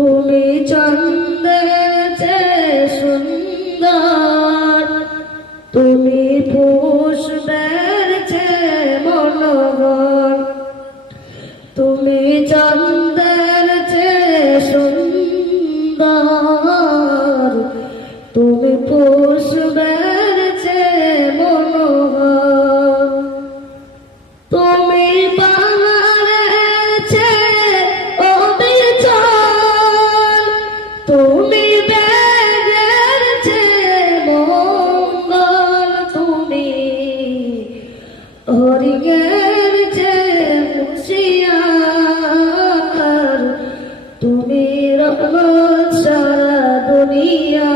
তুমি চন্দ্রের চেয়ে সুন্দর, তুমি পুষ্পের চেয়ে মনোহর, তুমি চন্দ্রের চেয়ে সুন্দর, তুমি পুষ্পের চেয়ে মনোহর, তুমি পাহাড়ের চেয়ে অবিচল, তুমি মেঘের চেয়ে মঙ্গল, তুমি হরিণের চেয়ে হুঁশিয়ার, তুমি রহমত সারা দুনিয়া।